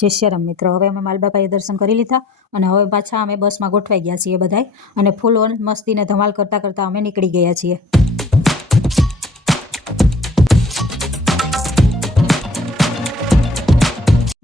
જય શ્રી મિત્રો. હવે અમે માલબાપાએ દર્શન કરી લીધા અને હવે પાછા અમે બસમાં ગોઠવાઈ ગયા છીએ બધાય અને ફૂલ ઓન મસ્તીને ધમાલ કરતા કરતા અમે નીકળી ગયા છીએ.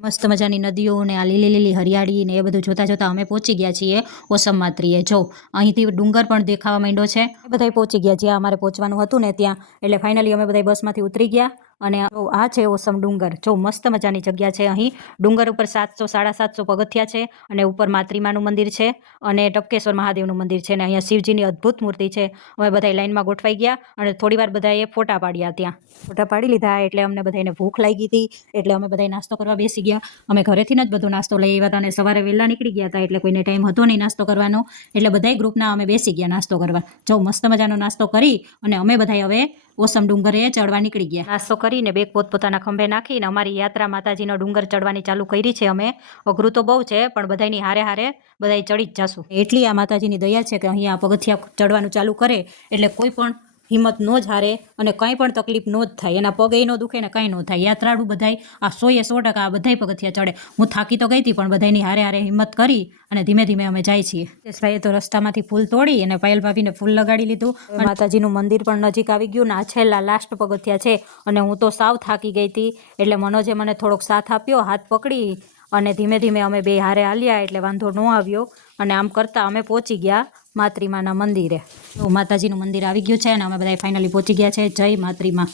મસ્ત મજાની નદીઓ ને આ લીલી લીલી હરિયાળી ને એ બધું જોતા જોતા અમે પહોંચી ગયા છીએ ઓસમ માત્રીએ. જો, અહીંથી ડુંગર પણ દેખાવા માંડ્યો છે. બધા પહોંચી ગયા જ્યાં અમારે પહોંચવાનું હતું ને ત્યાં. એટલે ફાઇનલી અમે બધા બસમાંથી ઉતરી ગયા. અને આ છે ઓસમ ડુંગર. જો મસ્ત મજાની જગ્યા છે અહીં. ડુંગર ઉપર સાતસો સાડા સાતસો પગથિયા છે અને ઉપર માતૃમાનું મંદિર છે અને ટપકેશ્વર મહાદેવનું મંદિર છે અને અહીંયા શિવજીની અદ્ભુત મૂર્તિ છે. અમે બધા લાઈનમાં ગોઠવાઈ ગયા અને થોડી વાર બધાએ ફોટા પાડ્યા ત્યાં. ફોટા પાડી લીધા એટલે અમને બધાને ભૂખ લાગી હતી એટલે અમે બધા નાસ્તો કરવા બેસી ગયા. અમે ઘરેથી જ બધો નાસ્તો લઈ આવ્યા હતા અને સવારે વહેલા નીકળી ગયા હતા એટલે કોઈને ટાઈમ હતો નહીં નાસ્તો કરવાનો. એટલે બધાય ગ્રુપના અમે બેસી ગયા નાસ્તો કરવા. જો મસ્ત મજાનો નાસ્તો કરી અને અમે બધાએ હવે ઓસમ ડુંગરે ચડવા નીકળી ગયા. નાસ્તો કરીને બે પોતપોતાના ખંભે નાખીને અમારી યાત્રા માતાજીનો ડુંગર ચડવાની ચાલુ કરી છે અમે. અઘરું તો બહુ છે પણ બધાની હારે હારે બધાય ચડી જ જશું. એટલી આ માતાજીની દયા છે કે અહીંયા પગથિયા ચડવાનું ચાલુ કરે એટલે કોઈ પણ હિંમત ન જ હારે અને કંઈ પણ તકલીફ ન જ થાય. એના પગે ન દુખે ને કંઈ ન થાય. યાત્રાળુ બધાય આ સોએ સો ટકા આ બધાય પગથિયા ચડે. હું થાકી તો ગઈ હતી પણ બધાની હારે હારે હિંમત કરી અને ધીમે ધીમે અમે જાય છીએ. ભાઈએ તો રસ્તામાંથી ફૂલ તોડી અને પાયલ ભાભીને ફૂલ લગાડી લીધું. માતાજીનું મંદિર પણ નજીક આવી ગયું ને આ છેલ્લા લાસ્ટ પગથિયા છે. અને હું તો સાવ થાકી ગઈ હતી એટલે મનોજે મને થોડોક સાથ આપ્યો હાથ પકડી અને ધીમે ધીમે અમે બે હારે હાલ્યા એટલે વાંધો ન આવ્યો. અને આમ કરતાં અમે પહોંચી ગયા. માતૃમાના મંદિરે. તો માતાજીનું મંદિર આવી ગયું છે અને અમે બધા ફાઇનલી પહોંચી ગયા છે. જય માતૃમા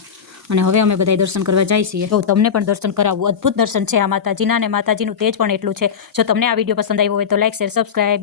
અને હવે અમે બધા દર્શન કરવા જઈએ છીએ. તો તમને પણ દર્શન કરાવવું અદ્ભુત દર્શન છે આ માતાજીના. અને માતાજીનું તેજ પણ એટલું છે. જો તમને આ વીડિયો પસંદ આવ્યો હોય તો લાઈક શેર સબસ્ક્રાઈબ